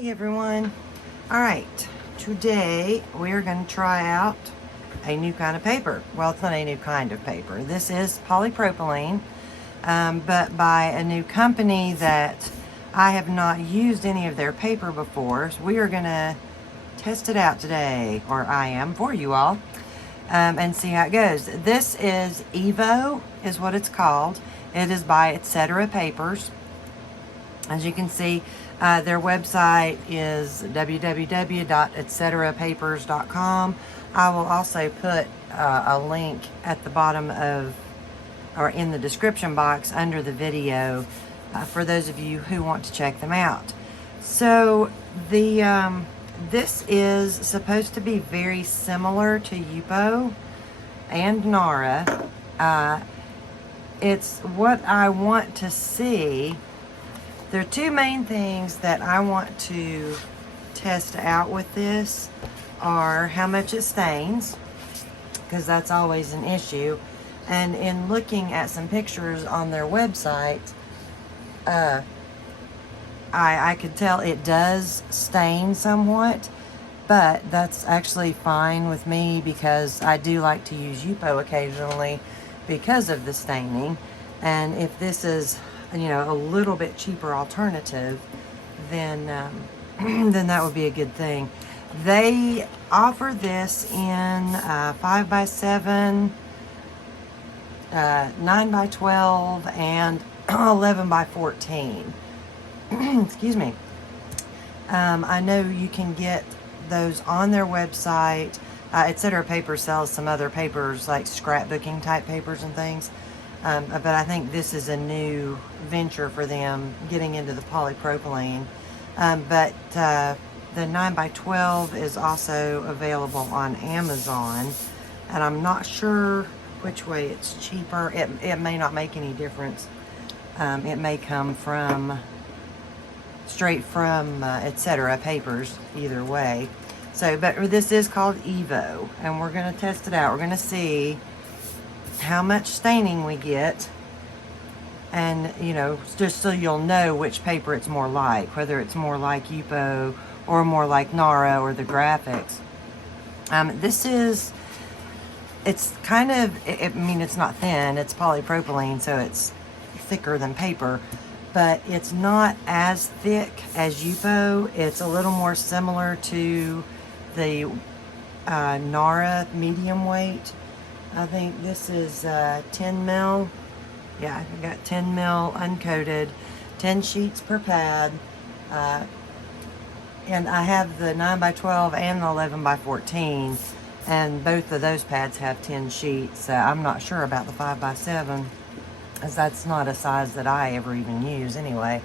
Hi everyone. All right, today we are going to try out a new kind of paper. Well, it's not a new kind of paper. This is polypropylene, but by a new company that I have not used any of their paper before. So we are going to test it out today, or I am for you all, and see how it goes. This is EVO is what it's called. It is by Etc. Papers. As you can see, their website is www.etceterapapers.com. I will also put a link at the bottom of, or in the description box under the video, for those of you who want to check them out. So this is supposed to be very similar to EVO and NARA. It's what I want to see. There are two main things that I want to test out with this are how much it stains, because that's always an issue. And in looking at some pictures on their website, I could tell it does stain somewhat, but that's actually fine with me because I do like to use EVO occasionally because of the staining. And if this is, you know, a little bit cheaper alternative, then then that would be a good thing. They offer this in 5x7, 9x12, and 11x14. Excuse me. I know you can get those on their website. Etc. Paper sells some other papers like scrapbooking type papers and things. But I think this is a new venture for them, getting into the polypropylene. But the 9x12 is also available on Amazon, and I'm not sure which way it's cheaper. It may not make any difference. It may come straight from Etc. Papers, either way. So, but this is called EVO, and we're going to test it out. We're going to see how much staining we get, and you know, just so you'll know which paper it's more like, whether it's more like EVO or more like NARA or the graphics. It's kind of, I mean, it's not thin, it's polypropylene, so it's thicker than paper, but it's not as thick as EVO. It's a little more similar to the NARA medium weight. I think this is 10 mil. Yeah, I got 10 mil uncoated, 10 sheets per pad. And I have the 9x12 and the 11x14, and both of those pads have 10 sheets. I'm not sure about the 5x7, as that's not a size that I ever even use anyway.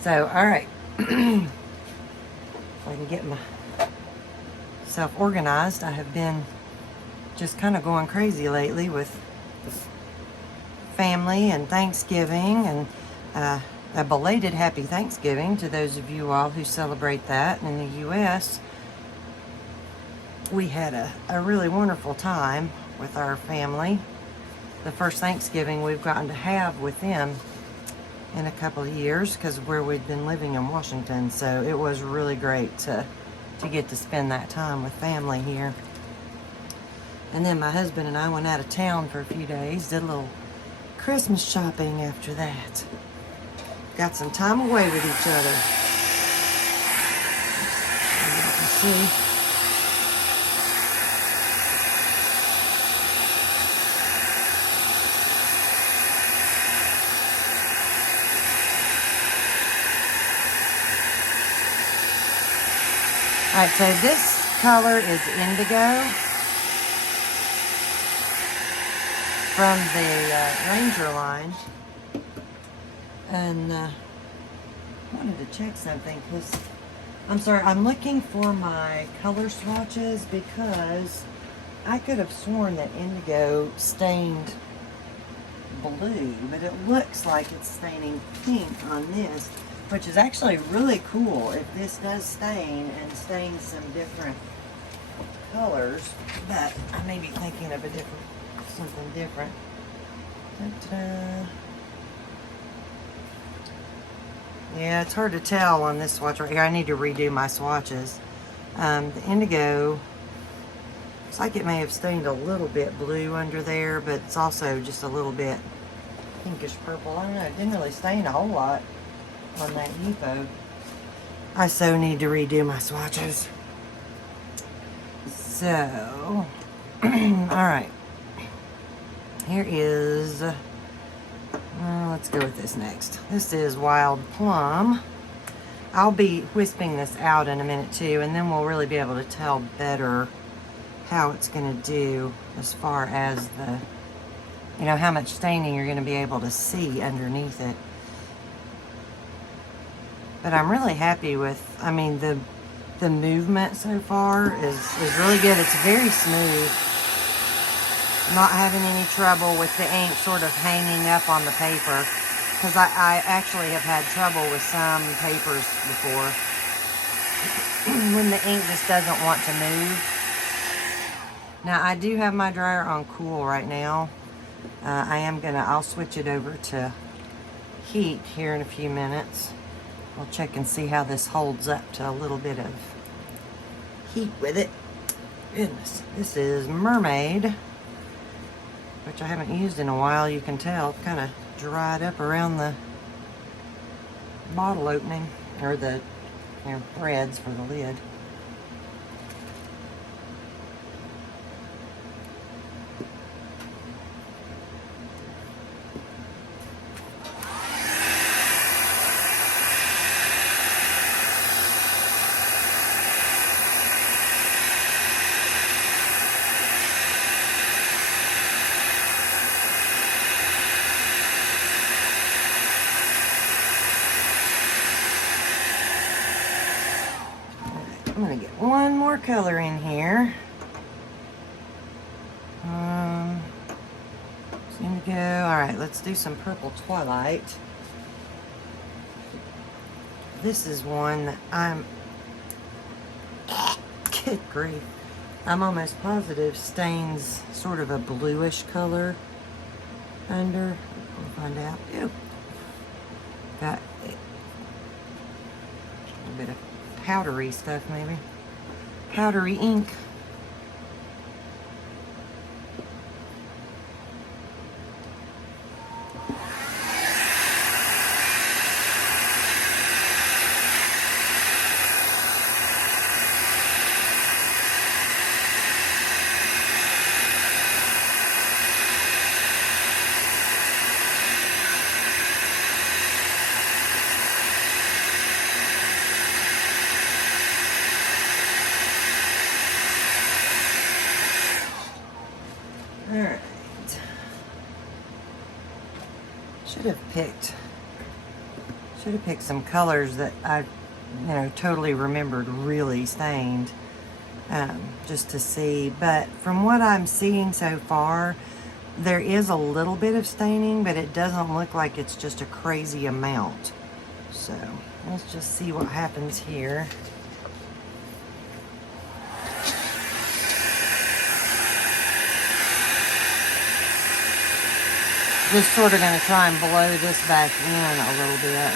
So, all right. If I can get myself organized. I have been just kind of going crazy lately with family and Thanksgiving, and a belated happy Thanksgiving to those of you all who celebrate that in the U.S. We had a really wonderful time with our family. The first Thanksgiving we've gotten to have with them in a couple of years, because where we'd been living in Washington, so it was really great to get to spend that time with family here. And then my husband and I went out of town for a few days, did a little Christmas shopping after that. Got some time away with each other. As you can see. Alright, so this color is Indigo from the Ranger line. And I wanted to check something, because I'm sorry, I'm looking for my color swatches, because I could have sworn that Indigo stained blue, but it looks like it's staining pink on this, which is actually really cool if this does stain and stain some different colors. But I may be thinking of something different. Ta-da. Yeah, it's hard to tell on this swatch right here. I need to redo my swatches. The Indigo, looks like it may have stained a little bit blue under there, but it's also just a little bit pinkish purple. I don't know, it didn't really stain a whole lot on that EVO. I so need to redo my swatches. So, alright. Here is, let's go with this next. This is Wild Plum. I'll be wisping this out in a minute too, and then we'll really be able to tell better how it's going to do as far as the, you know, how much staining you're going to be able to see underneath it. But I'm really happy with, I mean, the movement so far is really good. It's very smooth. Not having any trouble with the ink sort of hanging up on the paper, because I actually have had trouble with some papers before when the ink just doesn't want to move. Now I do have my dryer on cool right now. I'll switch it over to heat here in a few minutes. I'll check and see how this holds up to a little bit of heat with it. Goodness, this is Mermaid, which I haven't used in a while. You can tell it's kind of dried up around the bottle opening, or the, you know, threads for the lid. I'm gonna get one more color in here. Indigo. All right, let's do some purple Twilight. This is one that I'm, good grief, I'm almost positive stains sort of a bluish color under. We'll find out. Ew. Got a little bit of powdery stuff, maybe. Powdery ink. Alright. Should have picked some colors that I, you know, totally remembered really stained, just to see. But from what I'm seeing so far, there is a little bit of staining, but it doesn't look like it's just a crazy amount. So let's just see what happens here. Just sort of going to try and blow this back in a little bit.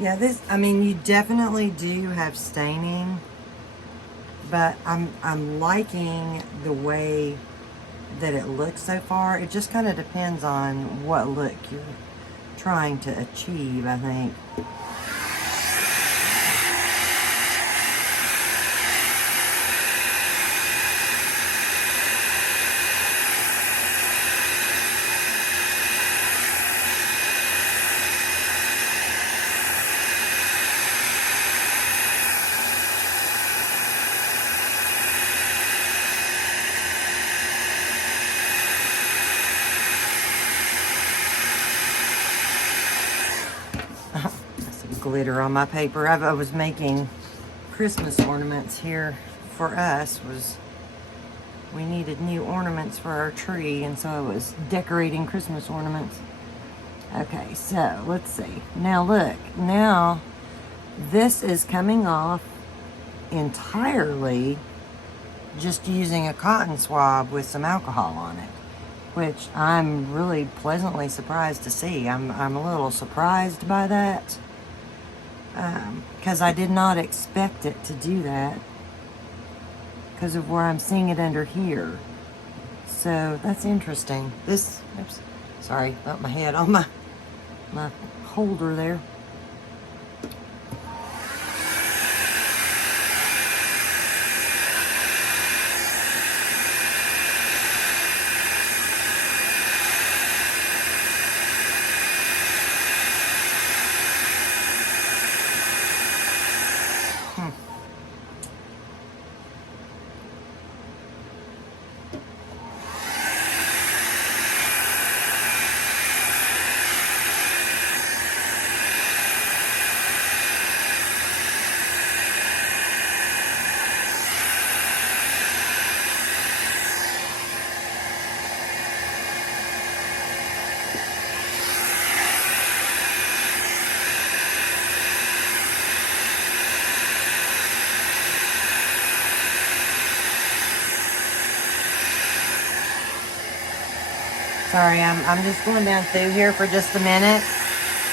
Yeah, this, I mean, you definitely do have staining, but I'm liking the way that it looks so far. It just kind of depends on what look you're trying to achieve, I think. glitter on my paper. I was making Christmas ornaments here for us. We needed new ornaments for our tree, and so I was decorating Christmas ornaments. Okay, so let's see. Now look, now this is coming off entirely just using a cotton swab with some alcohol on it, which I'm really pleasantly surprised to see. I'm a little surprised by that, because I did not expect it to do that because of where I'm seeing it under here. So that's interesting. This, oops, sorry, bumped my head on my holder there. Sorry, I'm just going down through here for just a minute.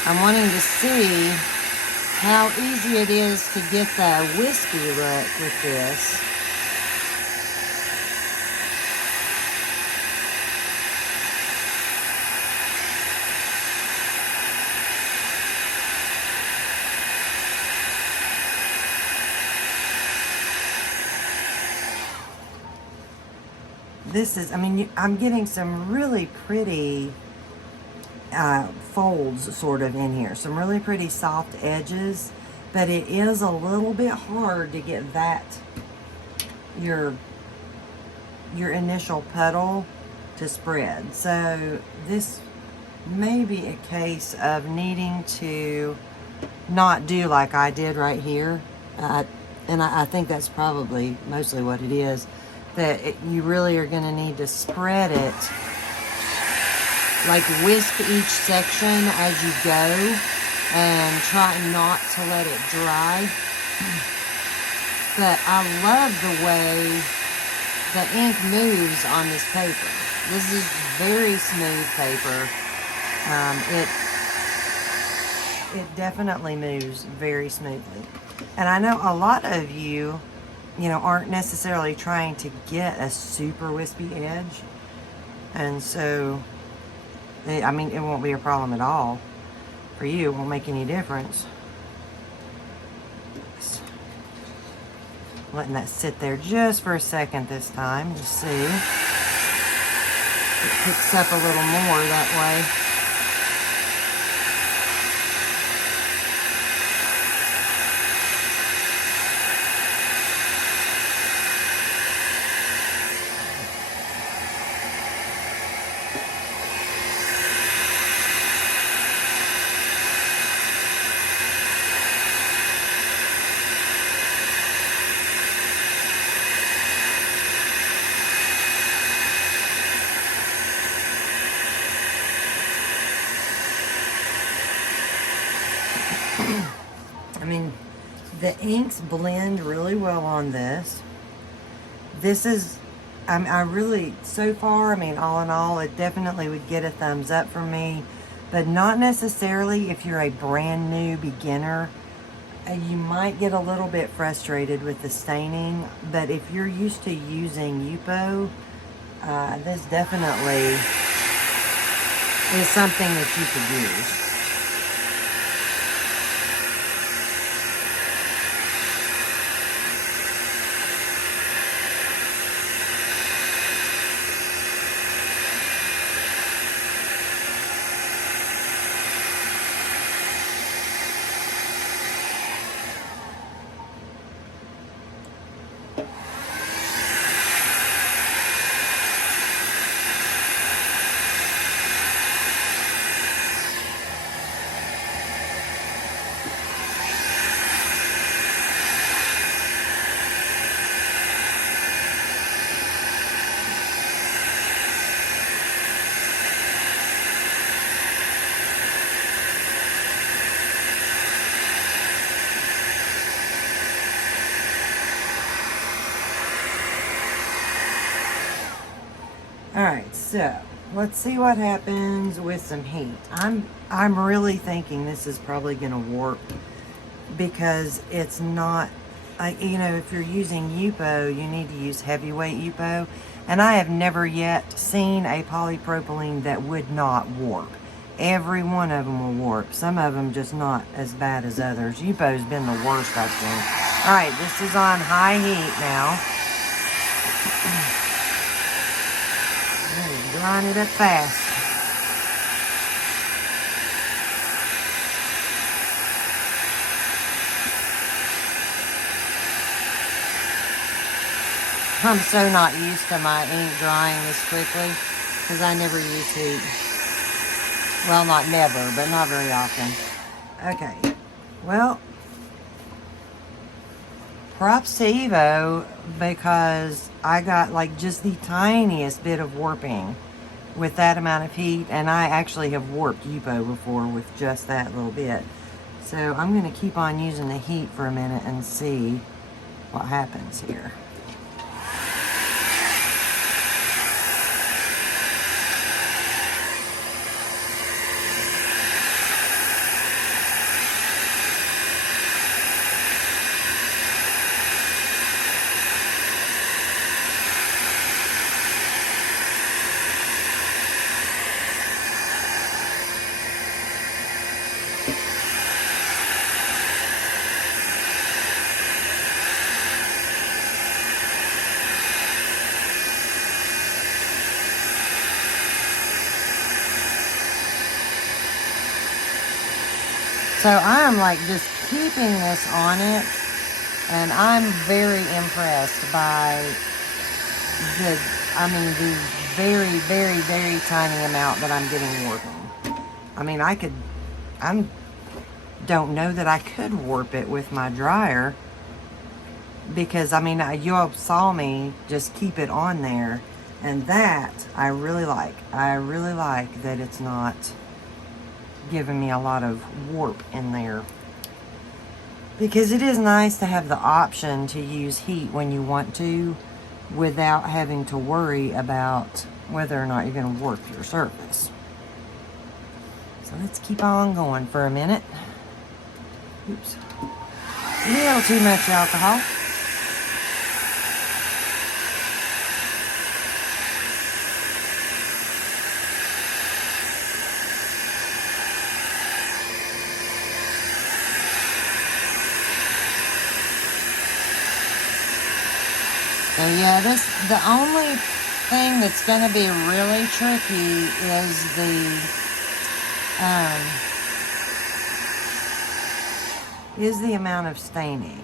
I'm wanting to see how easy it is to get the wispy look with this. This is, I mean, I'm getting some really pretty folds sort of in here. Some really pretty soft edges, but it is a little bit hard to get that, your initial petal to spread. So this may be a case of needing to not do like I did right here. And I think that's probably mostly what it is. That you really are going to need to spread it, like whisk each section as you go, and try not to let it dry. But I love the way the ink moves on this paper. This is very smooth paper. It definitely moves very smoothly. And I know a lot of you aren't necessarily trying to get a super wispy edge. And so, I mean, it won't be a problem at all. For you, it won't make any difference. Just letting that sit there just for a second this time to see. It picks up a little more that way. I mean, the inks blend really well on this. This is, I really, so far, I mean, all in all, it definitely would get a thumbs up from me, but not necessarily if you're a brand new beginner. You might get a little bit frustrated with the staining, but if you're used to using EVO, this definitely is something that you could use. Alright, so let's see what happens with some heat. I'm really thinking this is probably gonna warp because it's not, you know, if you're using EVO, you need to use heavyweight EVO, and I have never yet seen a polypropylene that would not warp. Every one of them will warp. Some of them just not as bad as others. EVO's been the worst I've seen. Alright, this is on high heat now. Drying it up fast. I'm so not used to my ink drying this quickly because I never use heat. Well, not never, but not very often. Okay, well, props to EVO because I got like just the tiniest bit of warping with that amount of heat, and I actually have warped EVO before with just that little bit. So I'm going to keep on using the heat for a minute and see what happens here. So I'm like just keeping this on it, and I'm very impressed by the very, very, very tiny amount that I'm getting warping. I mean, I don't know that I could warp it with my dryer because, I mean, you all saw me just keep it on there, and that I really like. I really like that it's not giving me a lot of warp in there, because it is nice to have the option to use heat when you want to without having to worry about whether or not you're going to warp your surface. So let's keep on going for a minute. Oops. A little too much alcohol. So yeah, the only thing that's going to be really tricky is the amount of staining.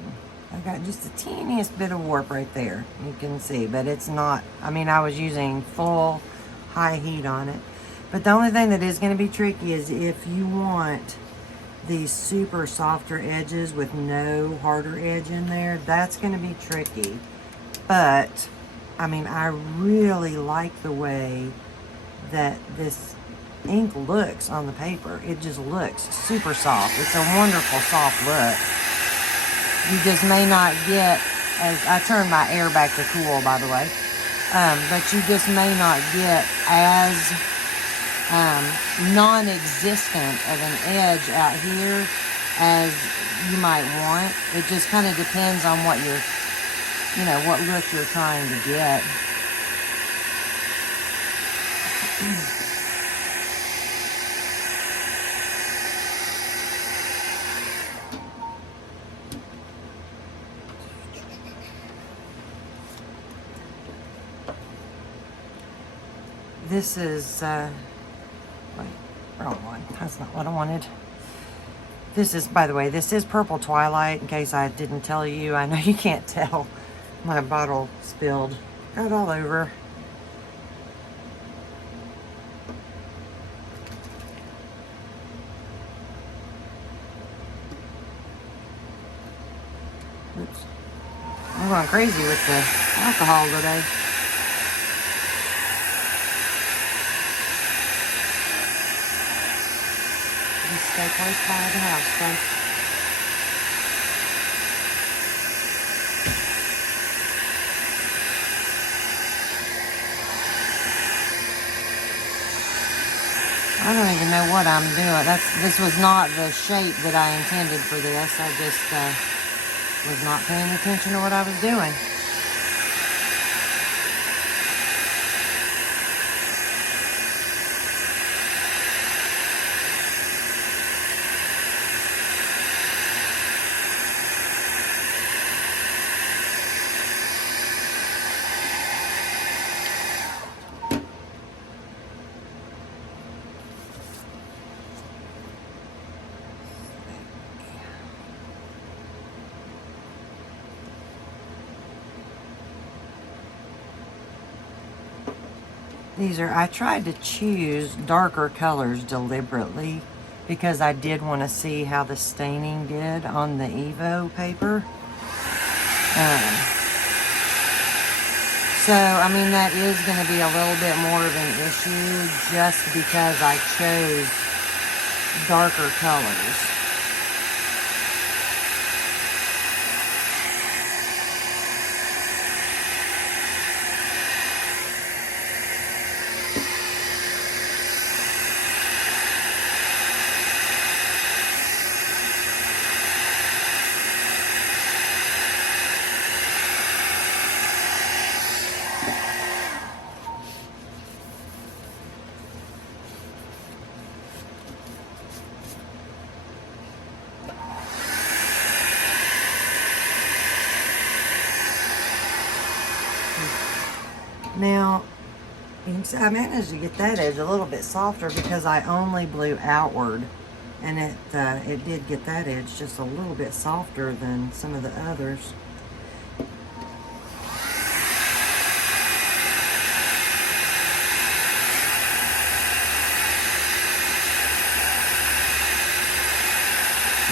I got just the teeniest bit of warp right there, you can see, but it's not, I mean, I was using full high heat on it. But the only thing that is going to be tricky is if you want these super softer edges with no harder edge in there, that's going to be tricky. But, I mean, I really like the way that this ink looks on the paper. It just looks super soft. It's a wonderful soft look. You just may not get, as I turned my air back to cool, by the way, but you just may not get as non-existent of an edge out here as you might want. It just kind of depends on what you're, you know, what look you're trying to get. This is, wait, wrong one. That's not what I wanted. This is, by the way, this is Purple Twilight, in case I didn't tell you. I know you can't tell. My bottle spilled. Got all over. Oops. I'm going crazy with the alcohol today. Just stay close by the house, folks. I don't even know what I'm doing. This was not the shape that I intended for this. I just was not paying attention to what I was doing. I tried to choose darker colors deliberately because I did want to see how the staining did on the EVO paper. So, I mean, that is going to be a little bit more of an issue just because I chose darker colors. Now, I managed to get that edge a little bit softer because I only blew outward, and it did get that edge just a little bit softer than some of the others.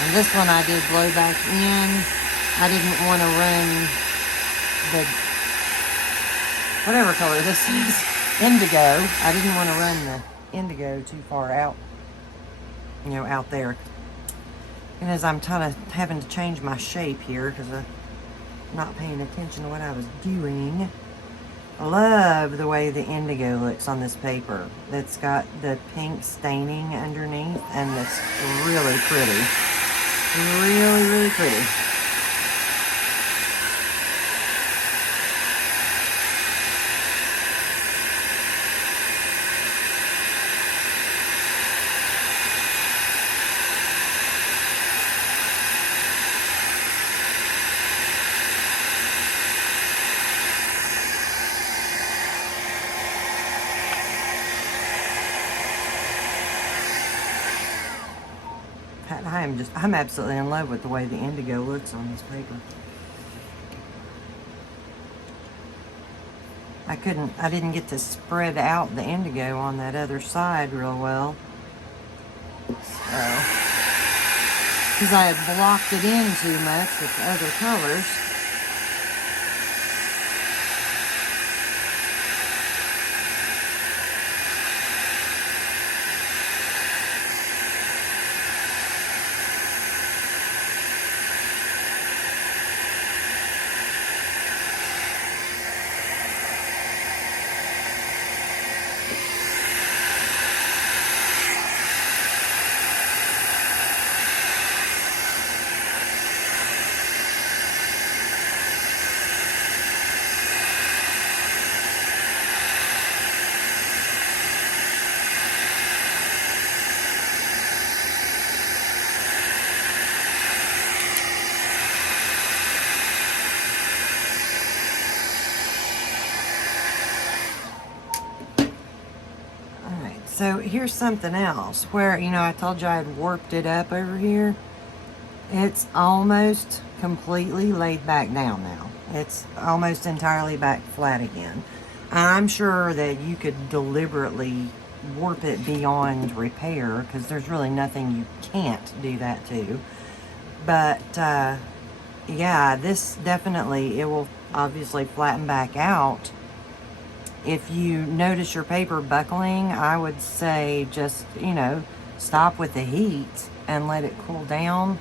And this one I did blow back in. I didn't want to run the whatever color this is, Indigo. I didn't want to run the Indigo too far out, you know, out there. And as I'm kind of having to change my shape here because I'm not paying attention to what I was doing. I love the way the Indigo looks on this paper. It's got the pink staining underneath, and it's really pretty. Really, really pretty. I'm absolutely in love with the way the Indigo looks on this paper. I didn't get to spread out the Indigo on that other side real well. So, because I had blocked it in too much with the other colors. So here's something else where, you know, I told you I had warped it up over here. It's almost completely laid back down now. It's almost entirely back flat again. I'm sure that you could deliberately warp it beyond repair because there's really nothing you can't do that to. But yeah, this definitely, it will obviously flatten back out. If you notice your paper buckling, I would say just, you know, stop with the heat and let it cool down.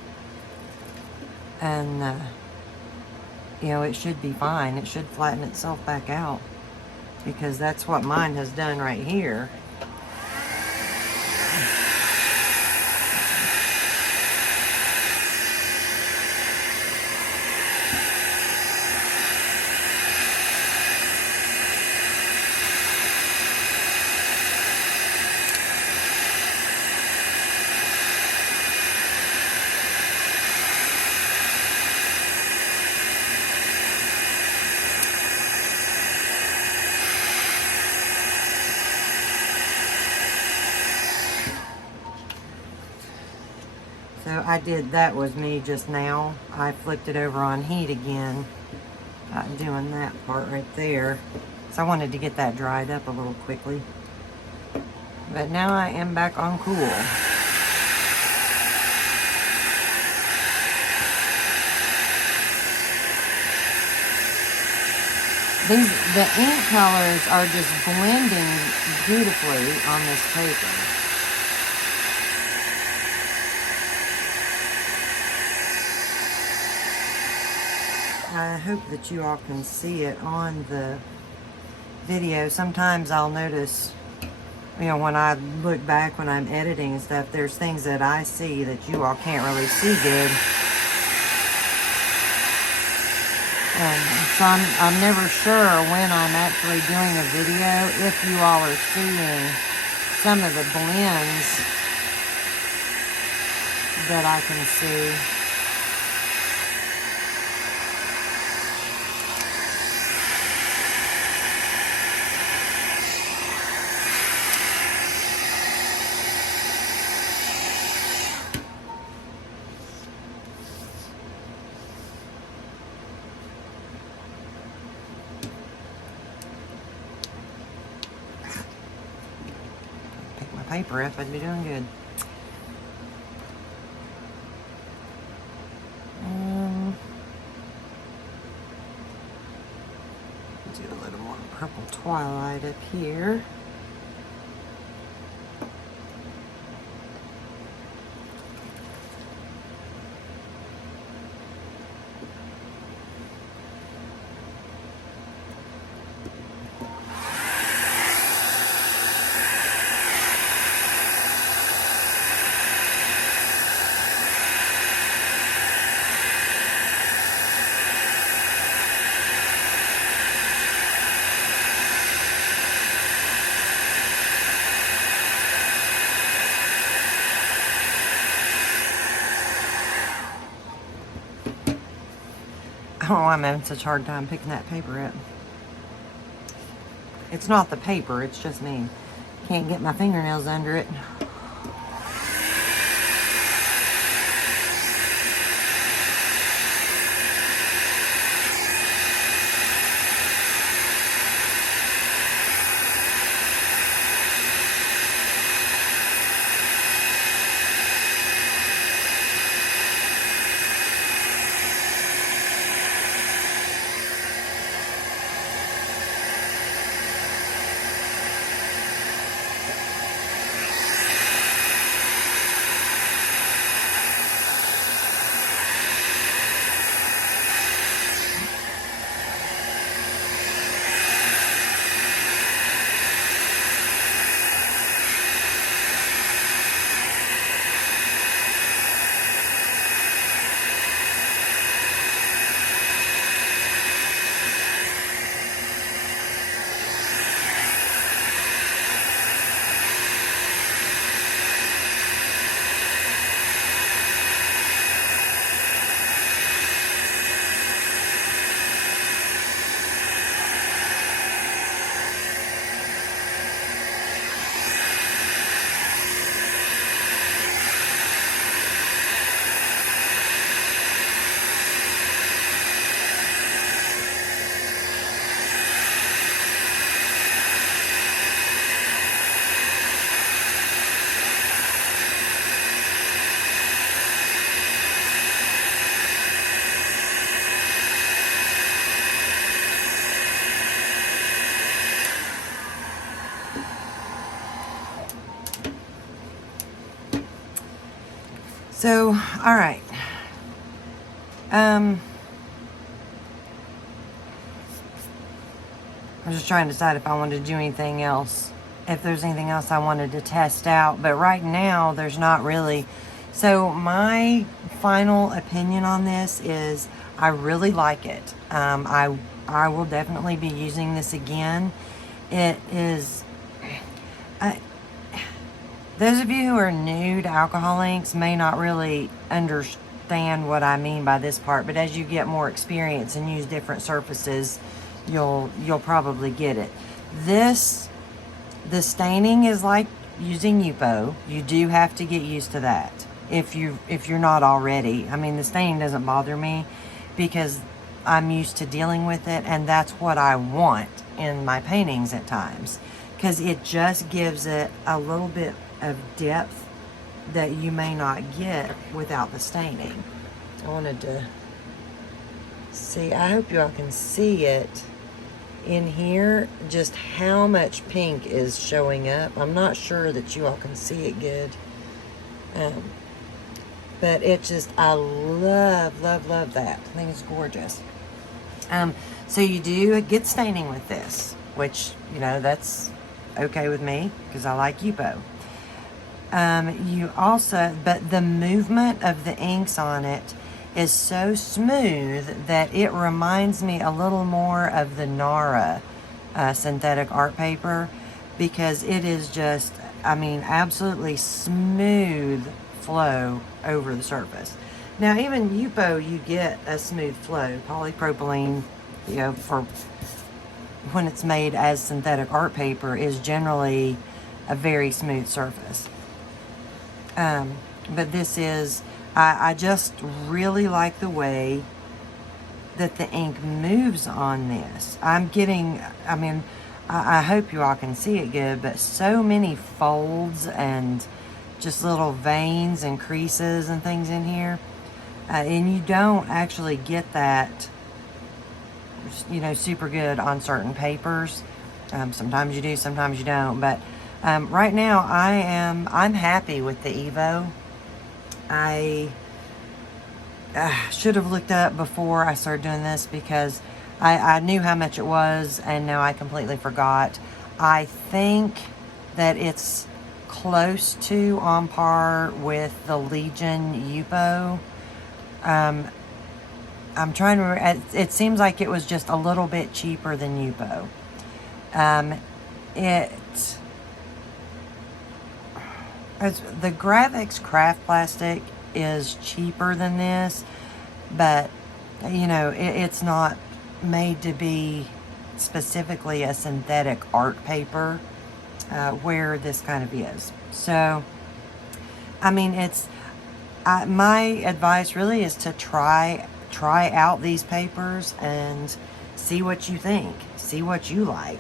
And, you know, it should be fine. It should flatten itself back out because that's what mine has done right here. that was me just now. I flicked it over on heat again, doing that part right there. So I wanted to get that dried up a little quickly. But now I am back on cool. The ink colors are just blending beautifully on this paper. I hope that you all can see it on the video. Sometimes I'll notice, you know, when I look back when I'm editing and stuff, there's things that I see that you all can't really see good. So I'm never sure when I'm actually doing a video if you all are seeing some of the blends that I can see. Paper up, I'd be doing good. Do a little more purple Twilight up here. I don't know why I'm having such a hard time picking that paper up. It's not the paper, it's just me. Can't get my fingernails under it. So, all right. I'm just trying to decide if I wanted to do anything else, if there's anything else I wanted to test out, but right now there's not really. So my final opinion on this is I really like it. I will definitely be using this again. It is, those of you who are new to alcohol inks may not really understand what I mean by this part, but as you get more experience and use different surfaces, you'll probably get it. The staining is like using EVO. You do have to get used to that. if you're not already. I mean, the staining doesn't bother me because I'm used to dealing with it, and that's what I want in my paintings at times, because it just gives it a little bit of depth that you may not get without the staining. I wanted to see, I hope you all can see it in here, just how much pink is showing up. I'm not sure that you all can see it good. But it just, I love, love, love that. I think it's gorgeous. So you do get staining with this, which, you know, that's okay with me because I like EVO. You also, but the movement of the inks on it is so smooth that it reminds me a little more of the Nara synthetic art paper, because it is just, I mean, absolutely smooth flow over the surface. Now, even EVO, you get a smooth flow. Polypropylene, you know, for when it's made as synthetic art paper, is generally a very smooth surface. But this is, I just really like the way that the ink moves on this. I'm getting, I mean, I hope you all can see it good, but so many folds and just little veins and creases and things in here. And you don't actually get that, you know, super good on certain papers. Sometimes you do, sometimes you don't. But right now I'm happy with the EVO. I should have looked up before I started doing this, because I knew how much it was, and now I completely forgot. I think that it's close to on par with the Legion EVO. I'm trying to remember, it seems like it was just a little bit cheaper than EVO. The Gravix Craft Plastic is cheaper than this, but you know, it's not made to be specifically a synthetic art paper, where this kind of is. So, I mean, my advice really is to try out these papers and see what you think, see what you like,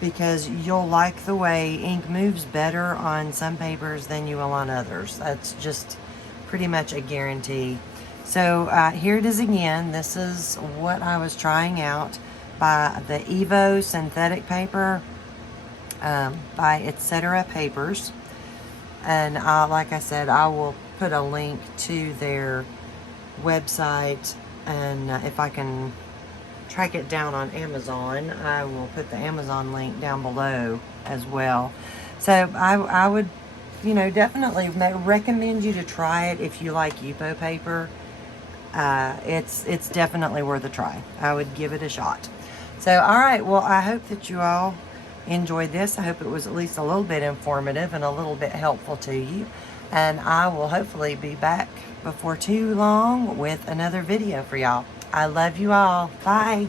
because you'll like the way ink moves better on some papers than you will on others. That's just pretty much a guarantee. So here it is again. This is what I was trying out by the EVO synthetic paper by Etc. Papers. And like I said, I will put a link to their website, and if I can track it down on Amazon, I will put the Amazon link down below as well. So I would, you know, definitely recommend you to try it if you like EVO paper. It's definitely worth a try. I would give it a shot. So, all right, well, I hope that you all enjoyed this. I hope it was at least a little bit informative and a little bit helpful to you. And I will hopefully be back before too long with another video for y'all. I love you all. Bye.